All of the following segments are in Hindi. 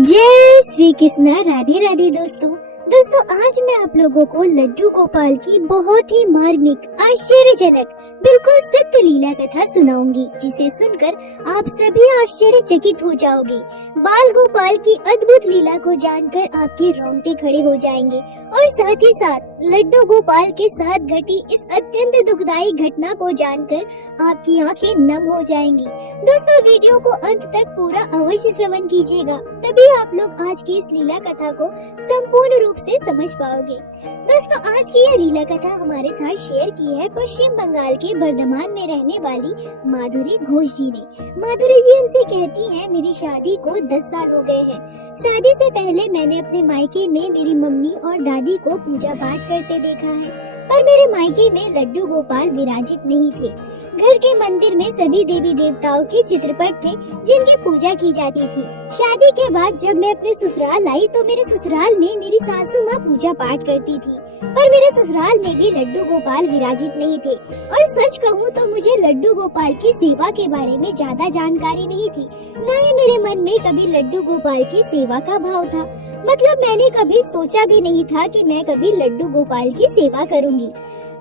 जय श्री कृष्ण। राधे राधे दोस्तों। आज मैं आप लोगों को लड्डू गोपाल की बहुत ही मार्मिक, आश्चर्यजनक, बिल्कुल सत्य लीला कथा सुनाऊंगी, जिसे सुनकर आप सभी आश्चर्यचकित हो जाओगे। बाल गोपाल की अद्भुत लीला को जानकर आपके रोंगटे खड़े हो जाएंगे और साथ ही साथ लड्डू गोपाल के साथ घटी इस अत्यंत दुखदायी घटना को जानकर आपकी आंखें नम हो जाएंगी। दोस्तों, वीडियो को अंत तक पूरा अवश्य श्रवण कीजिएगा, तभी आप लोग आज की इस लीला कथा को संपूर्ण रूप से समझ पाओगे। दोस्तों, आज की यह लीला कथा हमारे साथ शेयर की है पश्चिम बंगाल के बर्धमान में रहने वाली माधुरी घोष जी ने। माधुरी जी हमसे कहती हैं, मेरी शादी को 10 साल हो गए हैं। शादी से पहले मैंने अपने मायके में मेरी मम्मी और दादी को पूजा पाठ करते देखा है, पर मेरे मायके में लड्डू गोपाल विराजित नहीं थे। घर के मंदिर में सभी देवी देवताओं के चित्रपट थे जिनकी पूजा की जाती थी। शादी के बाद जब मैं अपने ससुराल आई तो मेरे ससुराल में मेरी सासू माँ पूजा पाठ करती थी, पर मेरे ससुराल में भी लड्डू गोपाल विराजित नहीं थे। और सच कहूँ तो मुझे लड्डू गोपाल की सेवा के बारे में ज्यादा जानकारी नहीं थी, न ही मेरे मन में कभी लड्डू गोपाल की सेवा का भाव था। मतलब मैंने कभी सोचा भी नहीं था कि मैं कभी लड्डू गोपाल की सेवा करूंगी।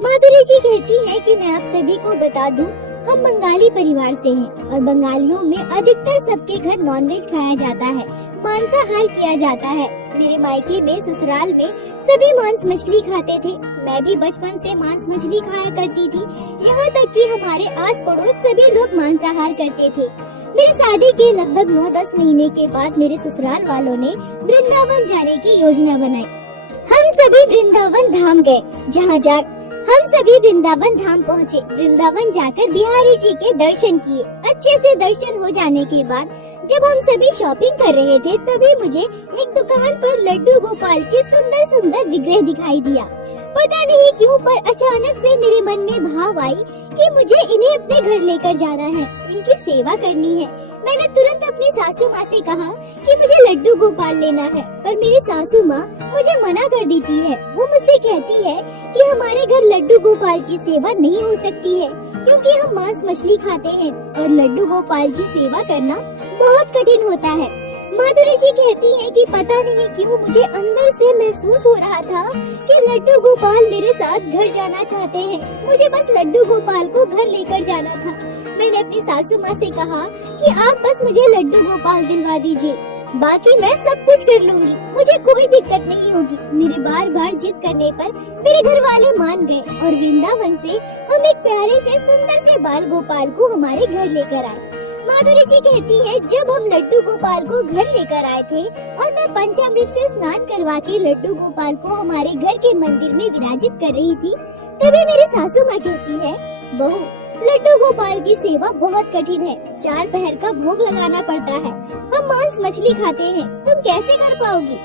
माधुरी जी कहती है कि मैं आप सभी को बता दूं, हम बंगाली परिवार से हैं और बंगालियों में अधिकतर सबके घर नॉनवेज खाया जाता है, मांसाहार किया जाता है। मेरे मायके में ससुराल में सभी मांस मछली खाते थे। मैं भी बचपन से मांस मछली खाया करती थी, यहाँ तक कि हमारे आस पड़ोस सभी लोग मांसाहार करते थे। मेरी शादी के लगभग 9-10 महीने के बाद मेरे ससुराल वालों ने वृंदावन जाने की योजना बनाई। हम सभी वृंदावन धाम गए। हम सभी वृंदावन धाम पहुँचे। वृंदावन जाकर बिहारी जी के दर्शन किए। अच्छे से दर्शन हो जाने के बाद जब हम सभी शॉपिंग कर रहे थे, तभी मुझे एक दुकान पर लड्डू गोपाल के सुंदर सुंदर विग्रह दिखाई दिया। पता नहीं क्यों, पर अचानक से मेरे मन में भाव आई कि मुझे इन्हें अपने घर लेकर जाना है, इनकी सेवा करनी है। मैंने तुरंत अपनी सासू माँ से कहा कि मुझे लड्डू गोपाल लेना है, पर मेरी सासू माँ मुझे मना कर देती है। वो मुझसे कहती है कि हमारे घर लड्डू गोपाल की सेवा नहीं हो सकती है, क्योंकि हम मांस मछली खाते हैं और लड्डू गोपाल की सेवा करना बहुत कठिन होता है। माधुरी जी कहती हैं कि पता नहीं क्यों मुझे अंदर से महसूस हो रहा था कि लड्डू गोपाल मेरे साथ घर जाना चाहते हैं। मुझे बस लड्डू गोपाल को घर लेकर जाना था। मैंने अपनी सासू माँ से कहा कि आप बस मुझे लड्डू गोपाल दिलवा दीजिए, बाकी मैं सब कुछ कर लूंगी, मुझे कोई दिक्कत नहीं होगी। मेरे बार बार जिद करने पर मेरे घर वाले मान गए और वृंदावन से हम एक प्यारे से सुंदर से बाल गोपाल को हमारे घर लेकर आए। माधुरी जी कहती है, जब हम लड्डू गोपाल को घर लेकर आए थे और मैं पंचामृत से स्नान करवा के लड्डू गोपाल को हमारे घर के मंदिर में विराजित कर रही थी, तभी मेरी सासू माँ कहती है, बहू लड्डू गोपाल की सेवा बहुत कठिन है, 4 पहर का भोग लगाना पड़ता है, हम मांस मछली खाते हैं, तुम कैसे कर पाओगी।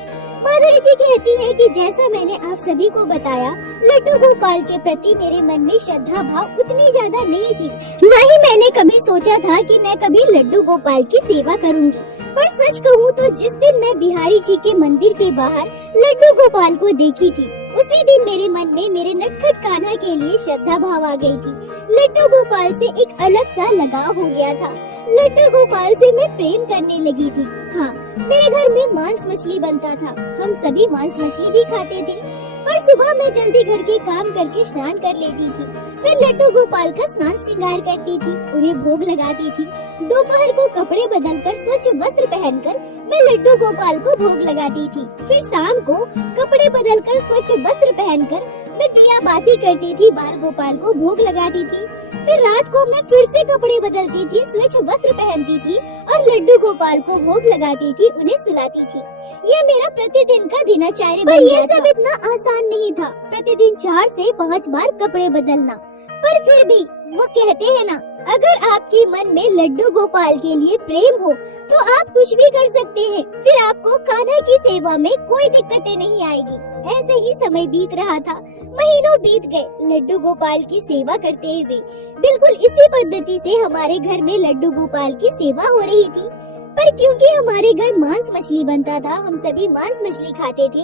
माधुरी जी कहती है कि जैसा मैंने आप सभी को बताया, लड्डू गोपाल के प्रति मेरे मन में श्रद्धा भाव उतनी ज्यादा नहीं थी, न ही मैंने कभी सोचा था कि मैं कभी लड्डू गोपाल की सेवा करूंगी। पर सच कहूँ तो जिस दिन मैं बिहारी जी के मंदिर के बाहर लड्डू गोपाल को देखी थी, उसी दिन मेरे मन में मेरे नटखट कान्हा के लिए श्रद्धा भाव आ गई थी। लड्डू गोपाल से एक अलग सा लगाव हो गया था। लड्डू गोपाल से मैं प्रेम करने लगी थी। हाँ, मेरे घर में मांस मछली बनता था, हम सभी मांस मछली भी खाते थे। पर सुबह मैं जल्दी घर के काम करके स्नान कर लेती थी, फिर लड्डू गोपाल का स्नान श्रृंगार करती थी, उन्हें भोग लगाती थी। दोपहर को कपड़े बदलकर स्वच्छ वस्त्र पहनकर मैं लड्डू गोपाल को भोग लगाती थी। फिर शाम को कपड़े बदलकर स्वच्छ वस्त्र पहनकर मैं दिया बाती करती थी, बाल गोपाल को भोग लगाती थी। फिर रात को मैं फिर से कपड़े बदलती थी, स्वच्छ वस्त्र पहनती थी और लड्डू गोपाल को भोग लगाती थी, उन्हें सुलाती थी। यह मेरा प्रतिदिन का दिनचर्या बन गया था। यह सब इतना आसान नहीं था, प्रतिदिन 4 से 5 बार कपड़े बदलना। पर फिर भी वो कहते हैं ना, अगर आपके मन में लड्डू गोपाल के लिए प्रेम हो तो आप कुछ भी कर सकते हैं, फिर आपको कान्हा की सेवा में कोई दिक्कतें नहीं आएगी। ऐसे ही समय बीत रहा था, महीनों बीत गए लड्डू गोपाल की सेवा करते हुए। बिल्कुल इसी पद्धति से हमारे घर में लड्डू गोपाल की सेवा हो रही थी। पर क्योंकि हमारे घर मांस मछली बनता था, हम सभी मांस मछली खाते थे,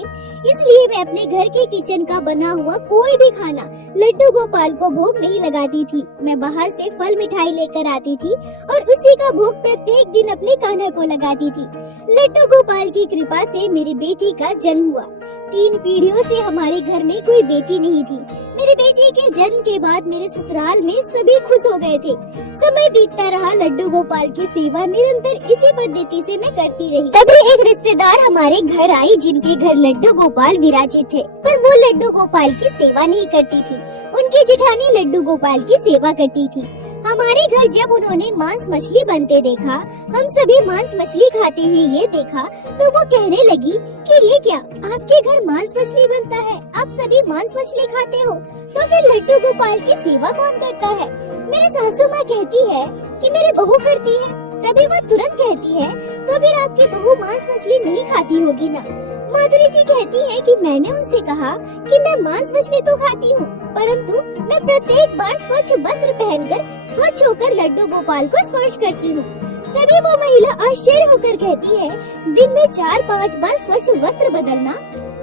इसलिए मैं अपने घर के किचन का बना हुआ कोई भी खाना लड्डू गोपाल को भोग नहीं लगाती थी। मैं बाहर से फल मिठाई लेकर आती थी और उसी का भोग प्रत्येक दिन अपने कान्हा को लगाती थी। लड्डू गोपाल की कृपा से मेरी बेटी का जन्म हुआ। 3 पीढ़ियों से हमारे घर में कोई बेटी नहीं थी। मेरी बेटी के जन्म के बाद मेरे ससुराल में सभी खुश हो गए थे। समय बीतता रहा, लड्डू गोपाल की सेवा निरंतर इसी पद्धति से मैं करती रही। तभी एक रिश्तेदार हमारे घर आई जिनके घर लड्डू गोपाल विराजित थे, पर वो लड्डू गोपाल की सेवा नहीं करती थी। उनकी जेठानी लड्डू गोपाल की सेवा करती थी। हमारे घर जब उन्होंने मांस मछली बनते देखा, हम सभी मांस मछली खाते हैं ये देखा, तो वो कहने लगी कि ये क्या, आपके घर मांस मछली बनता है, आप सभी मांस मछली खाते हो, तो फिर लड्डू गोपाल की सेवा कौन करता है? मेरी सासू माँ कहती है कि मेरी बहू करती है। तभी वो तुरंत कहती है, तो फिर आपकी बहू मांस मछली नहीं खाती होगी ना। माधुरी जी कहती है कि मैंने उनसे कहा कि मैं मांस मछली तो खाती हूँ, परंतु मैं प्रत्येक बार स्वच्छ वस्त्र पहनकर स्वच्छ होकर लड्डू गोपाल को स्पर्श करती हूँ। तभी वो महिला आश्चर्य होकर कहती है, दिन में 4-5 बार स्वच्छ वस्त्र बदलना,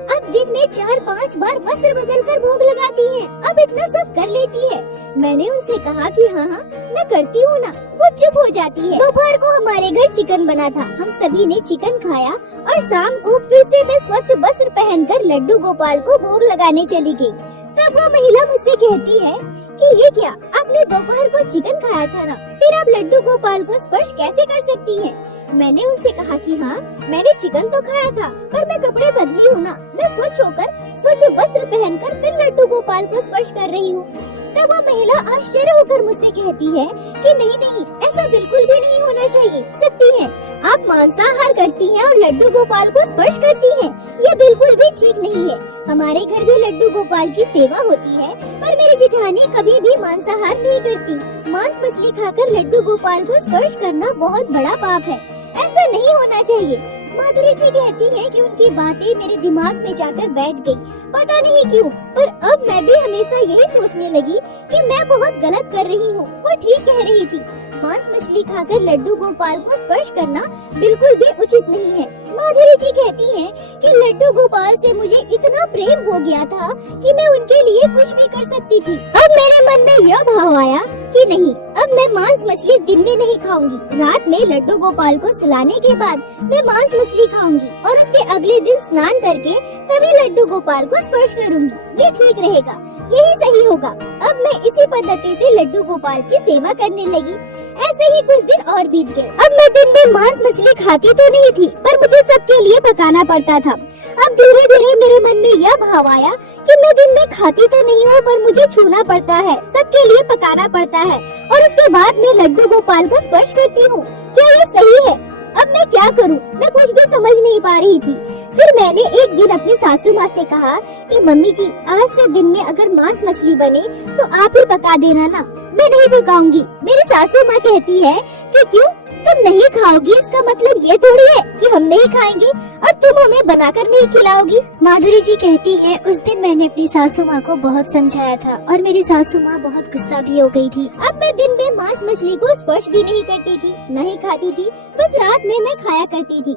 अब दिन में 4-5 बार वस्त्र बदलकर भोग लगाती है, अब इतना सब कर लेती है। मैंने उनसे कहा कि हाँ मैं करती हूँ ना। वो चुप हो जाती है। दोपहर को हमारे घर चिकन बना था, हम सभी ने चिकन खाया और शाम को फिर से मैं स्वच्छ वस्त्र पहनकर लड्डू गोपाल को भोग लगाने चली गई। तब वो महिला मुझसे कहती है कि ये क्या, आपने दोपहर को चिकन खाया था ना, फिर आप लड्डू गोपाल को स्पर्श कैसे कर सकती हैं? मैंने उनसे कहा कि हाँ मैंने चिकन तो खाया था, पर मैं कपड़े बदली हूँ ना, मैं स्वच्छ होकर स्वच्छ वस्त्र पहनकर फिर लड्डू गोपाल को स्पर्श कर रही हूँ। तब वो महिला आश्चर्य होकर मुझसे कहती है कि नहीं, ऐसा बिल्कुल भी नहीं होना चाहिए। सकती है, आप मांसाहार करती हैं और लड्डू गोपाल को स्पर्श करती हैं, ये बिल्कुल भी ठीक नहीं है। हमारे घर भी लड्डू गोपाल की सेवा होती है, पर मेरी जेठानी कभी भी मांसाहार नहीं करती। मांस मछली खाकर लड्डू गोपाल को स्पर्श करना बहुत बड़ा पाप है, ऐसा नहीं होना चाहिए। माधुरी जी कहती है कि उनकी बातें मेरे दिमाग में जाकर बैठ गई, पता नहीं क्यों, पर अब मैं भी हमेशा यही सोचने लगी कि मैं बहुत गलत कर रही हूँ। वो ठीक कह रही थी, मांस मछली खाकर लड्डू गोपाल को स्पर्श करना बिल्कुल भी उचित नहीं है। माधुरी जी कहती हैं कि लड्डू गोपाल से मुझे इतना प्रेम हो गया था कि मैं उनके लिए कुछ भी कर सकती थी। अब मेरे मन में यह भाव आया कि नहीं, अब मैं मांस मछली दिन में नहीं खाऊंगी, रात में लड्डू गोपाल को सुलाने के बाद मैं मांस मछली खाऊंगी और उसके अगले दिन स्नान करके तभी लड्डू गोपाल को स्पर्श करूंगी। ये ठीक रहेगा, यही सही होगा। अब मैं इसी पद्धति से लड्डू गोपाल की सेवा करने लगी। ऐसे ही कुछ दिन और बीत गए। अब मैं दिन में मांस मछली खाती तो नहीं थी, पर मुझे सबके लिए पकाना पड़ता था। अब धीरे धीरे मेरे मन में यह भाव आया कि मैं दिन में खाती तो नहीं हूँ, पर मुझे छूना पड़ता है, सबके लिए पकाना पड़ता है और उसके बाद मैं लड्डू गोपाल को स्पर्श करती हूँ। क्या ये सही है? अब मैं क्या करूं? मैं कुछ भी समझ नहीं पा रही थी। फिर मैंने एक दिन अपनी सासू माँ से कहा कि मम्मी जी, आज से दिन में अगर मांस मछली बने तो आप ही पका देना ना, मैं नहीं पकाऊंगी। मेरी सासू माँ कहती है कि क्यों, तुम नहीं खाओगी इसका मतलब ये थोड़ी है कि हम नहीं खाएंगे और तुम हमें बनाकर नहीं खिलाओगी। माधुरी जी कहती है, उस दिन मैंने अपनी सासू माँ को बहुत समझाया था और मेरी सासू माँ बहुत गुस्सा भी हो गई थी। अब मैं दिन में मांस मछली को स्पर्श भी नहीं करती थी, नहीं खाती थी, बस रात में मैं खाया करती थी।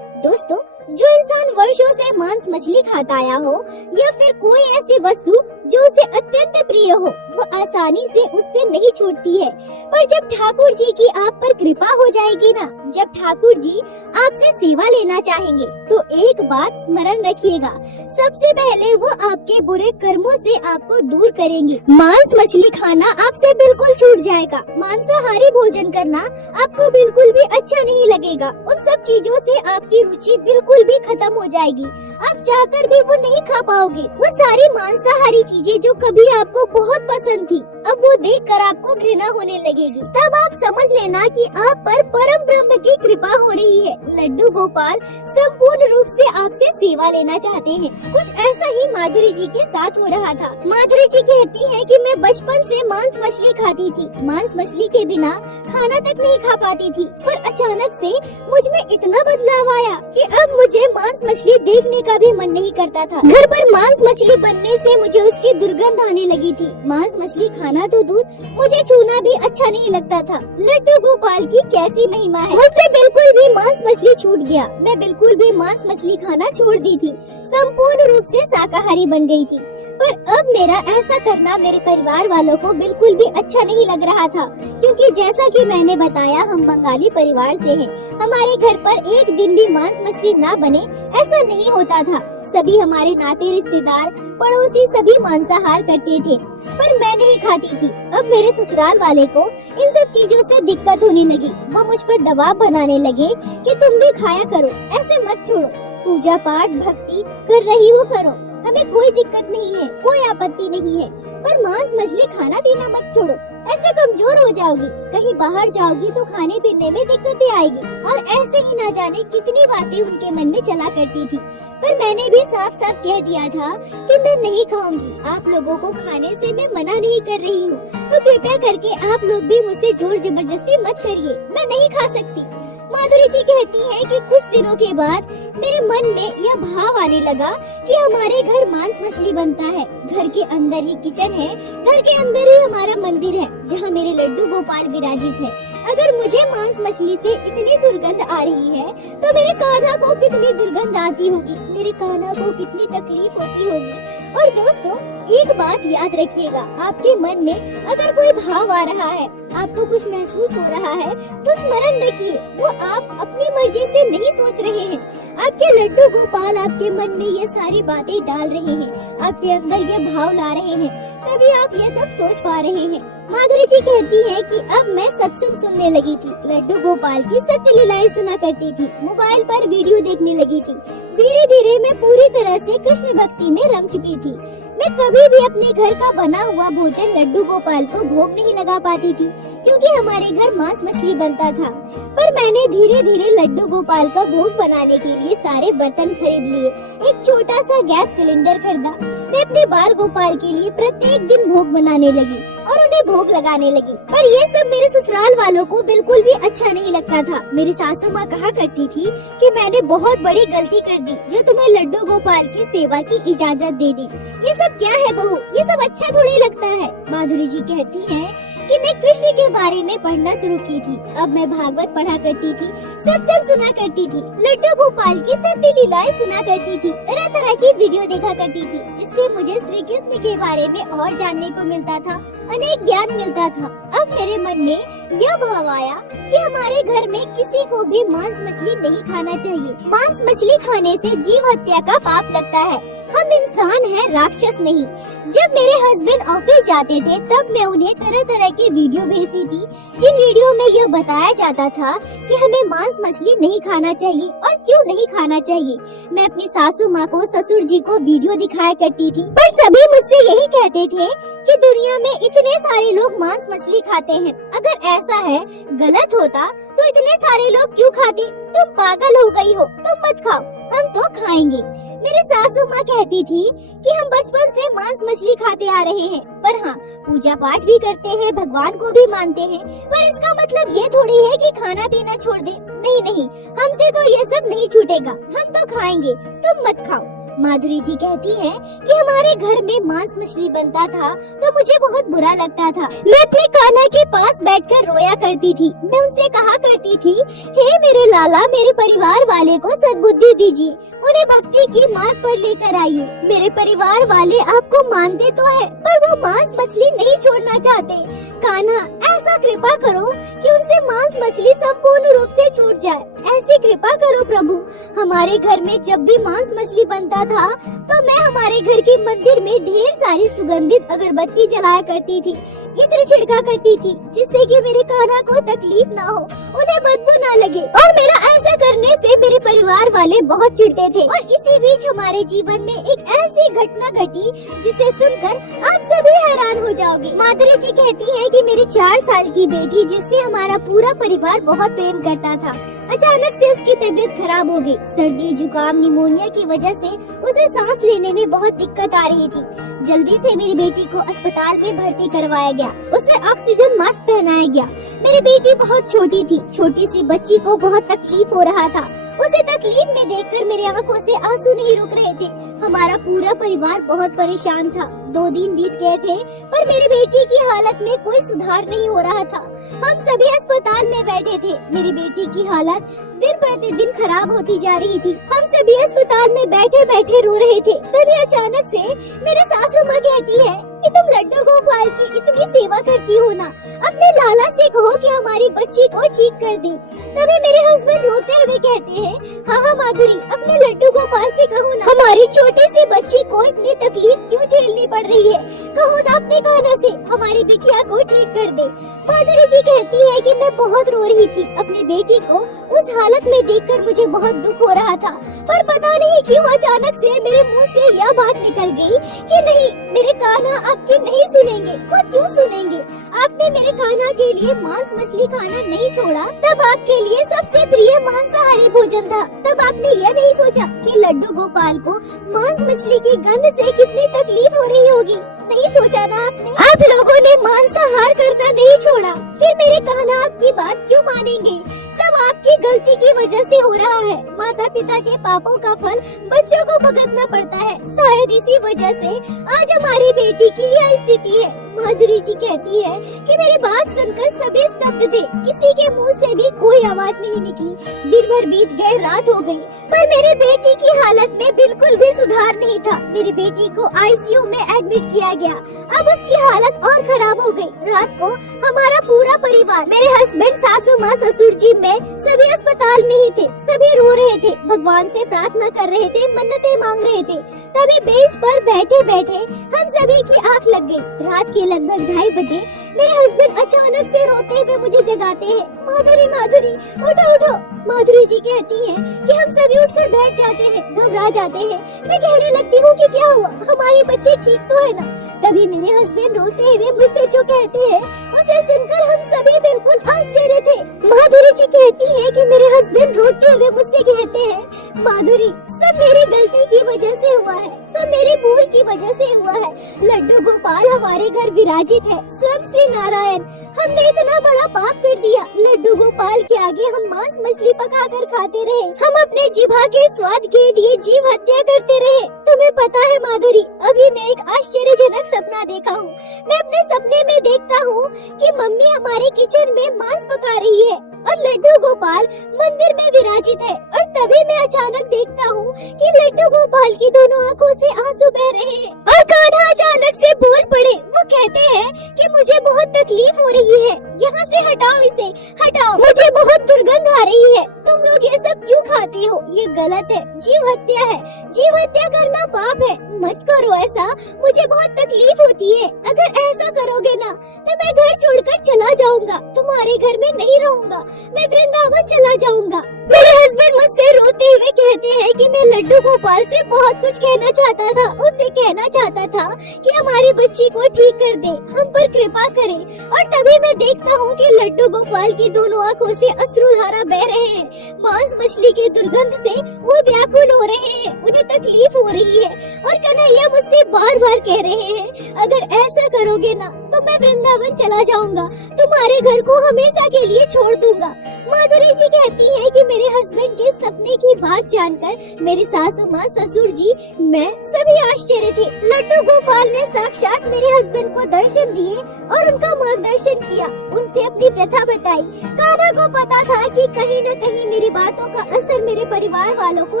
दोस्तों, जो इंसान वर्षों से मांस मछली खाता आया हो या फिर कोई ऐसी वस्तु जो उसे अत्यंत प्रिय हो, वो आसानी से उससे नहीं छूटती है। पर जब ठाकुर जी की आप पर कृपा हो जाएगी ना, जब ठाकुर जी आपसे सेवा लेना चाहेंगे, तो एक बात स्मरण रखिएगा, सबसे पहले वो आपके बुरे कर्मों से आपको दूर करेंगे। मांस मछली खाना आपसे बिल्कुल छूट जाएगा। मांसाहारी भोजन करना आपको बिल्कुल भी अच्छा नहीं लगेगा। उन सब चीजों से आपकी रुचि बिल्कुल भी खत्म हो जाएगी। आप चाहकर भी वो नहीं खा पाओगे। वो सारी मांसाहारी चीजें जो कभी आपको बहुत पसंद थी, अब वो देखकर आपको घृणा होने लगेगी। तब आप समझ लेना कि आप पर परम ब्रह्म की कृपा हो रही है। लड्डू गोपाल संपूर्ण रूप से आपसे सेवा लेना चाहते हैं। कुछ ऐसा ही माधुरी जी के साथ हो रहा था। माधुरी जी कहती है कि मैं बचपन से मांस मछली खाती थी, मांस मछली के बिना खाना तक नहीं खा पाती थी, पर अचानक से मुझ में इतना बदलाव आया कि अब मुझे मांस मछली देखने का भी मन नहीं करता था। घर पर मांस मछली बनने से मुझे उसकी दुर्गंध आने लगी थी। मांस मछली खाना तो दूर, मुझे छूना भी अच्छा नहीं लगता था। लड्डू गोपाल की कैसी महिमा है, मुझसे बिल्कुल भी मांस मछली छूट गया। मैं बिल्कुल भी मांस मछली खाना छोड़ दी थी, संपूर्ण रूप से शाकाहारी बन गई थी। पर अब मेरा ऐसा करना मेरे परिवार वालों को बिल्कुल भी अच्छा नहीं लग रहा था, क्योंकि जैसा कि मैंने बताया, हम बंगाली परिवार से हैं। हमारे घर पर एक दिन भी मांस मछली ना बने ऐसा नहीं होता था। सभी हमारे नाते रिश्तेदार पड़ोसी सभी मांसाहार करते थे, पर मैं नहीं खाती थी। अब मेरे ससुराल वाले को इन सब चीजों से दिक्कत होने लगी। वो मुझ पर दबाव बनाने लगे कि तुम भी खाया करो, ऐसे मत छोड़ो, पूजा पाठ भक्ति कर रही हो करो, हमें कोई दिक्कत नहीं है, कोई आपत्ति नहीं है, पर मांस मछली खाना पीना मत छोड़ो, ऐसे कमजोर हो जाओगी, कहीं बाहर जाओगी तो खाने पीने में दिक्कतें आएगी। और ऐसे ही ना जाने कितनी बातें उनके मन में चला करती थी। पर मैंने भी साफ साफ कह दिया था कि मैं नहीं खाऊंगी। आप लोगों को खाने से मैं मना नहीं कर रही हूँ, तो कृपया करके आप लोग भी मुझसे जोर जबरदस्ती मत करिए, मैं नहीं खा सकती। माधुरी जी कहती हैं कि कुछ दिनों के बाद मेरे मन में यह भाव आने लगा कि हमारे घर मांस मछली बनता है। घर के अंदर ही किचन है, घर के अंदर ही हमारा मंदिर है, जहाँ मेरे लड्डू गोपाल विराजित है। अगर मुझे मांस मछली से इतनी दुर्गंध आ रही है, तो मेरे कान्हा को कितनी दुर्गंध आती होगी, मेरे कान्हा को कितनी तकलीफ होती होगी। और दोस्तों, एक बात याद रखिएगा, आपके मन में अगर कोई भाव आ रहा है, आपको कुछ महसूस हो रहा है, तो स्मरण रखिए, वो आप अपनी मर्जी से नहीं सोच रहे हैं। आपके लड्डू गोपाल आपके मन में ये सारी बातें डाल रहे हैं, आपके अंदर ये भाव ला रहे हैं, तभी आप ये सब सोच पा रहे हैं। माधुरी जी कहती है कि अब मैं सत्संग सुनने लगी थी, लड्डू गोपाल की सत्य लीलाएं सुना करती थी, मोबाइल पर वीडियो देखने लगी थी। धीरे धीरे मैं पूरी तरह से कृष्ण भक्ति में रम चुकी थी। मैं कभी भी अपने घर का बना हुआ भोजन लड्डू गोपाल को भोग नहीं लगा पाती थी, क्योंकि हमारे घर मांस मछली बनता था। पर मैंने धीरे धीरे लड्डू गोपाल का भोग बनाने के लिए सारे बर्तन खरीद लिए, एक छोटा सा गैस सिलेंडर खरीदा। मैं अपने बाल गोपाल के लिए प्रत्येक दिन भोग बनाने लगी और उन्हें भोग लगाने लगी। पर ये सब मेरे ससुराल वालों को बिल्कुल भी अच्छा नहीं लगता था। मेरी सासू माँ कहा करती थी कि मैंने बहुत बड़ी गलती कर दी जो तुम्हें लड्डू गोपाल की सेवा की इजाजत दे दी। ये सब क्या है बहू, ये सब अच्छा थोड़ी लगता है। माधुरी जी कहती हैं कि मैं कृष्ण के बारे में पढ़ना शुरू की थी। अब मैं भागवत पढ़ा करती थी, सत्संग सुना करती थी, लड्डू गोपाल की सत्य लीलाएं सुना करती थी, तरह तरह की वीडियो देखा करती थी, जिससे मुझे श्री कृष्ण के बारे में और जानने को मिलता था, अनेक ज्ञान मिलता था। अब मेरे मन में यह भाव आया कि हमारे घर में किसी को भी मांस मछली नहीं खाना चाहिए। मांस मछली खाने से जीव हत्या का पाप लगता है। हम इंसान हैं, राक्षस नहीं। जब मेरे हस्बैंड ऑफिस जाते थे, तब मैं उन्हें तरह तरह की वीडियो भेजती थी, जिन वीडियो में यह बताया जाता था कि हमें मांस मछली नहीं खाना चाहिए और क्यों नहीं खाना चाहिए। मैं अपनी सासू माँ को, ससुर जी को वीडियो दिखाया करती थी, पर सभी मुझसे यही कहते थे कि दुनिया में इतने सारे लोग मांस मछली खाते हैं, अगर ऐसा है, गलत होता तो इतने सारे लोग क्यों खाते? तुम पागल हो गई हो, तुम मत खाओ, हम तो खाएंगे। मेरी सासू माँ कहती थी कि हम बचपन से मांस मछली खाते आ रहे हैं, पर हाँ, पूजा पाठ भी करते हैं, भगवान को भी मानते हैं, पर इसका मतलब ये थोड़ी है कि खाना पीना छोड़ दे। नहीं नहीं, हमसे तो ये सब नहीं छूटेगा, हम तो खाएंगे, तुम मत खाओ। माधुरी जी कहती है कि हमारे घर में मांस मछली बनता था तो मुझे बहुत बुरा लगता था। मैं अपने कान्हा के पास बैठकर रोया करती थी। मैं उनसे कहा करती थी, हे मेरे लाला, मेरे परिवार वाले को सद्बुद्धि दीजिए, उन्हें भक्ति की मार्ग पर लेकर आइए। मेरे परिवार वाले आपको मानते तो है, पर वो मांस मछली नहीं छोड़ना चाहते। कान्हा, ऐसा कृपा करो कि उनसे मांस मछली संपूर्ण रूप से छूट जाए, ऐसी कृपा करो प्रभु। हमारे घर में जब भी मांस मछली बनता था तो मैं हमारे घर के मंदिर में ढेर सारी सुगंधित अगरबत्ती जलाया करती थी, इत्र छिड़का करती थी, जिससे कि मेरे कान्हा को तकलीफ ना हो, उन्हें बदबू ना लगे। और मेरा ऐसा करने से मेरे परिवार वाले बहुत चिढ़ते थे। और इसी बीच हमारे जीवन में एक ऐसी घटना घटी जिसे सुनकर आप सभी हैरान हो जाओगे। माधुरी जी कहती है कि मेरी 4 साल की बेटी, जिससे हमारा पूरा परिवार बहुत प्रेम करता था, अचानक से उसकी तबीयत खराब हो गई। सर्दी, जुकाम, निमोनिया की वजह से उसे सांस लेने में बहुत दिक्कत आ रही थी। जल्दी से मेरी बेटी को अस्पताल में भर्ती करवाया गया। उसे ऑक्सीजन मास्क पहनाया गया। मेरी बेटी बहुत छोटी थी। छोटी सी बच्ची को बहुत तकलीफ हो रहा था। उसे तकलीफ में देखकर मेरी आंखों से आंसू नहीं रुक रहे थे। हमारा पूरा परिवार बहुत परेशान था। 2 दिन बीत गए थे पर मेरी बेटी की हालत में कोई सुधार नहीं हो रहा था। हम सभी अस्पताल में बैठे थे। मेरी बेटी की हालत दिन प्रतिदिन खराब होती जा रही थी। हम सभी अस्पताल में बैठे बैठे रो रहे थे। तभी अचानक से मेरे सासू माँ कहती है कि तुम लड्डू गोपाल की इतनी सेवा करती हो ना, अपने लाला से कहो कि हमारी बच्ची को ठीक कर दे। तभी मेरे हस्बैंड रोते हुए कहते हैं, हाँ माधुरी, अपने लड्डू गोपाल से कहो ना, हमारी छोटी सी बच्ची को इतनी तकलीफ क्यों झेलनी पड़ रही है। कहो ना अपने कानों से हमारी बिटिया को ठीक कर दे। माधुरी जी कहती है कि मैं बहुत रो रही थी। अपनी बेटी को उस हालत में देखकर मुझे बहुत दुख हो रहा था, पर पता नहीं क्यों अचानक से मेरे मुंह से यह बात निकल गई कि नहीं, मेरे कान्हा आपकी नहीं सुनेंगे। वो क्यों सुनेंगे? आपने मेरे कान्हा के लिए मांस मछली खाना नहीं छोड़ा, तब आपके लिए सबसे प्रिय मांसाहारी भोजन था। तब आपने यह नहीं सोचा कि लड्डू गोपाल को मांस मछली की गंध से कितनी तकलीफ हो रही होगी। नहीं सोचा ना आपने? आप लोगों ने मांसाहार करना नहीं छोड़ा, फिर मेरे कान्हा आपकी बात क्यों मानेंगे? सब आपकी गलती की वजह से हो रहा है। माता पिता के पापों का फल बच्चों को भुगतना पड़ता है। शायद इसी वजह से आज हमारी बेटी की यह स्थिति है। माधुरी जी कहती है कि मेरी बात सुनकर सभी स्तब्ध थे। किसी के मुंह से भी कोई आवाज नहीं निकली। दिन भर बीत गए, रात हो गई, पर मेरी बेटी की हालत में बिल्कुल भी सुधार नहीं था। मेरी बेटी को आईसीयू में एडमिट किया गया। अब उसकी हालत और खराब हो गई। रात को हमारा पूरा परिवार, मेरे हस्बैंड, सासू माँ, ससुर जी, मैं सभी अस्पताल में ही थे। सभी रो रहे थे, भगवान से प्रार्थना कर रहे थे, मन्नतें मांग रहे थे। तभी बेंच पर बैठे बैठे हम सभी की आंख लग गई। रात के लगभग 2:30 बजे मेरे हस्बैंड अचानक से रोते हुए मुझे जगाते हैं। माधुरी, माधुरी, उठो उठो। माधुरी जी कहती हैं कि हम सभी उठकर बैठ जाते हैं, घबरा जाते हैं। मैं कहने लगती हूँ कि क्या हुआ, हमारे बच्चे ठीक तो है ना? तभी मेरे हस्बैंड रोते हुए मुझसे जो कहते हैं उसे सुनकर हम सभी बिल्कुल आश्चर्य थे। माधुरी जी कहती हैं कि मेरे हस्बैंड रोते हुए मुझसे कहते हैं, माधुरी, सब मेरी गलती की वजह से हुआ है, सब मेरी भूल की वजह से हुआ है। लड्डू गोपाल हमारे घर विराजित है, स्वयं श्री नारायण। हमने इतना बड़ा पाप कर दिया। लड्डू गोपाल के आगे हम मांस मछली पकाकर खाते रहे। हम अपने जिभा के स्वाद के लिए जीव हत्या करते रहे। तुम्हें पता है माधुरी, अभी मैं एक आश्चर्यजनक सपना देखा हूँ। मैं अपने सपने में देखता हूँ कि मम्मी हमारे किचन में मांस पका रही है और लड्डू गोपाल मंदिर में विराजित है। और तभी मैं अचानक देखता हूँ कि लड्डू गोपाल की दोनों आंखों से आंसू बह रहे हैं और कान्हा अचानक से बोल पड़े। वो कहते हैं कि मुझे बहुत तकलीफ हो रही है, यहाँ से हटाओ इसे, हटाओ, मुझे बहुत दुर्गंध आ रही है। तुम लोग ये सब क्यों खाते हो? ये गलत है, जीव हत्या है। जीव हत्या करना पाप है, मत करो ऐसा, मुझे बहुत तकलीफ होती है। अगर ऐसा करोगे ना तो मैं घर छोड़कर चला जाऊंगा, तुम्हारे घर में नहीं रहूंगा, मैं वृंदावन चला जाऊंगा। मेरे हस्बैंड मुझसे रोते हुए कहते हैं कि मैं लड्डू गोपाल से बहुत कुछ कहना चाहता था। उससे कहना चाहता था कि हमारी बच्ची को ठीक कर दे, हम पर कृपा करे। और तभी मैं देखता हूँ कि लड्डू गोपाल की दोनों आंखों से अश्रुधारा बह रहे हैं। मांस मछली के दुर्गंध से वो व्याकुल हो रहे हैं, उन्हें तकलीफ हो रही है। और कन्हैया मुझसे बार बार कह रहे हैं, अगर ऐसा करोगे ना तो मैं वृंदावन चला जाऊंगा, तुम्हारे घर को हमेशा के लिए छोड़ दूंगा। माधुरी जी कहती है कि मेरे हस्बैंड के सपने की बात जानकर मेरी सासू माँ, ससुर जी, मैं सभी आश्चर्य थे। लड्डू गोपाल ने साक्षात मेरे हस्बैंड को दर्शन दिए और उनका मार्गदर्शन किया, उनसे अपनी प्रथा बताई। कान्हा को पता था कि कहीं न कहीं मेरी बातों का असर मेरे परिवार वालों को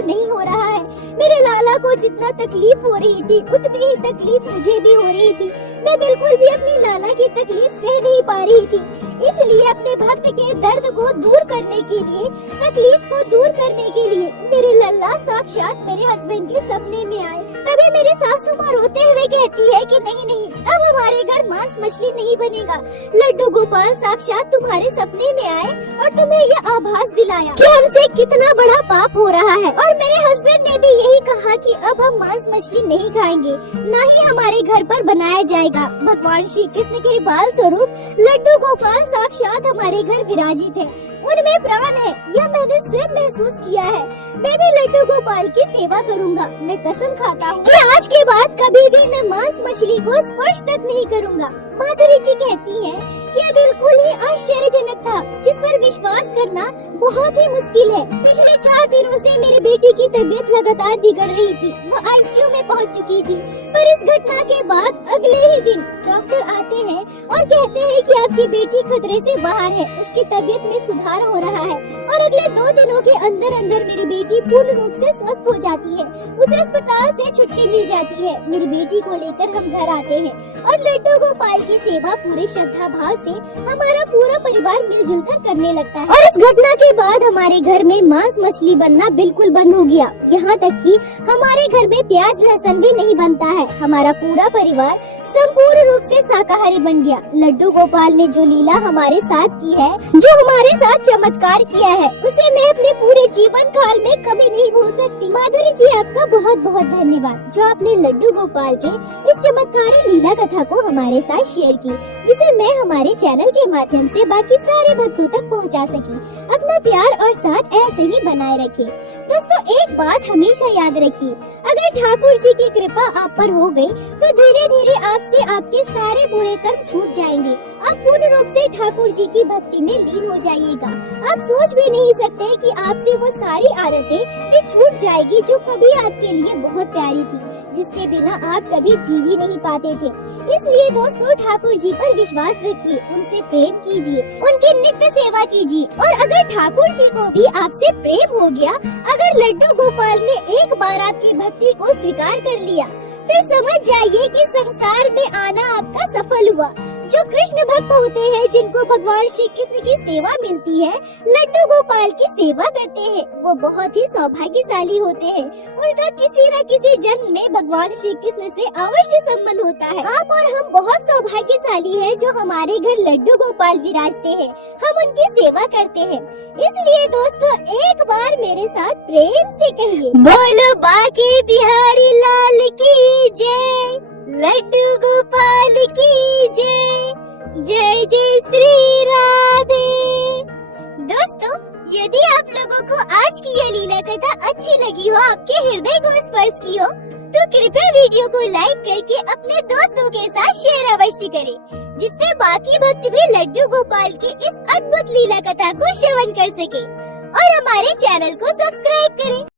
नहीं हो रहा है। मेरे लाला को जितना तकलीफ हो रही थी उतनी ही तकलीफ मुझे भी हो रही थी। मैं बिल्कुल भी अपनी लाला की तकलीफ सह नहीं पा रही थी। इसलिए अपने भक्त के दर्द को दूर करने के लिए, तकलीफ को दूर करने के लिए मेरे लल्ला साक्षात मेरे हस्बैंड के सपने में आए। तभी मेरी सासू माँ रोते हुए कहती है कि नहीं नहीं, अब हमारे घर मांस मछली नहीं बनेगा। लड्डू गोपाल साक्षात तुम्हारे सपने में आए और तुम्हें यह आभास दिलाया कि हमसे कितना बड़ा पाप हो रहा है। और मेरे हस्बैंड ने भी यही कहा कि अब हम मांस मछली नहीं खाएंगे, न ही हमारे घर पर बनाया जाएगा। भगवान श्री कृष्ण के बाल स्वरूप लड्डू गोपाल साक्षात हमारे घर विराजित है। उनमें प्राण है, यह मैंने स्वयं महसूस किया है। मैं भी लड्डू गोपाल की सेवा करूंगा। मैं कसम खाता हूँ कि आज के बाद कभी भी मैं मांस मछली को स्पर्श तक नहीं करूंगा। माधुरी जी कहती है कि यह बिल्कुल ही आश्चर्यजनक था, जिस पर विश्वास करना बहुत ही मुश्किल है। पिछले 4 दिनों से मेरी बेटी की तबीयत लगातार बिगड़ रही थी। वो आईसीयू में पहुंच चुकी थी, पर इस घटना के बाद अगले ही दिन डॉक्टर आते हैं और कहते हैं कि आपकी बेटी खतरे से बाहर है, उसकी तबीयत में सुधार हो रहा है और अगले 2 दिनों के अंदर अंदर मेरी बेटी पूर्ण रूप से स्वस्थ हो जाती है। उसे अस्पताल से छुट्टी मिल जाती है। मेरी बेटी को लेकर हम घर आते हैं और लड्डू गोपाल की सेवा पूरे श्रद्धा भाव से हमारा पूरा परिवार मिलजुल कर करने लगता है। और इस घटना के बाद हमारे घर में मांस मछली बनना बिल्कुल बंद हो गया। यहाँ तक कि हमारे घर में प्याज लहसुन भी नहीं बनता है। हमारा पूरा परिवार संपूर्ण रूप से शाकाहारी बन गया। लड्डू गोपाल ने जो लीला हमारे साथ की है, जो हमारे साथ चमत्कार किया है, उसे मैं अपने पूरे जीवन काल में कभी नहीं भूल सकती। माधुरी जी, आपका बहुत बहुत धन्यवाद जो आपने लड्डू गोपाल के इस चमत्कारी लीला कथा को हमारे साथ शेयर की, जिसे मैं हमारे चैनल के माध्यम से बाकी सारे भक्तों तक पहुंचा सकी। अपना प्यार और साथ ऐसे ही बनाए रखें। दोस्तों, एक बात हमेशा याद रखिए, अगर ठाकुर जी की कृपा आप पर हो गई तो धीरे धीरे आपसे आपके सारे बुरे कर्म छूट जाएंगे। आप पूर्ण रूप से ठाकुर जी की भक्ति में लीन हो जाइएगा। आप सोच भी नहीं सकते कि आपसे वो सारी आदतें भी छूट जाएगी जो कभी आपके लिए बहुत प्यारी थी, जिसके बिना आप कभी जी भी नहीं पाते थे। इसलिए दोस्तों, ठाकुर जी पर विश्वास रखिए, उनसे प्रेम कीजिए, उनकी नित्य सेवा कीजिए। और अगर ठाकुर जी को भी आपसे प्रेम हो गया, अगर लड्डू गोपाल ने एक बार आपकी भक्ति को स्वीकार कर लिया, फिर समझ जाइए कि संसार में आना आपका सफल हुआ। जो कृष्ण भक्त होते हैं, जिनको भगवान श्री कृष्ण की सेवा मिलती है, लड्डू गोपाल की सेवा करते हैं, वो बहुत ही सौभाग्यशाली होते हैं। उनका किसी न किसी जन्म में भगवान श्री कृष्ण से अवश्य संबंध होता है। आप और हम बहुत सौभाग्यशाली हैं जो हमारे घर लड्डू गोपाल विराजते हैं, हम उनकी सेवा करते हैं। इसलिए दोस्तों, एक बार मेरे साथ प्रेम से कहिए, बोलो बाके बिहारी लाल की जय, लड्डू गोपाल की जय, जय जय श्री राधे। दोस्तों, यदि आप लोगों को आज की यह लीला कथा अच्छी लगी हो, आपके हृदय को स्पर्श की हो, तो कृपया वीडियो को लाइक करके अपने दोस्तों के साथ शेयर अवश्य करें, जिससे बाकी भक्त भी लड्डू गोपाल की इस अद्भुत लीला कथा को श्रवण कर सके और हमारे चैनल को सब्सक्राइब करें।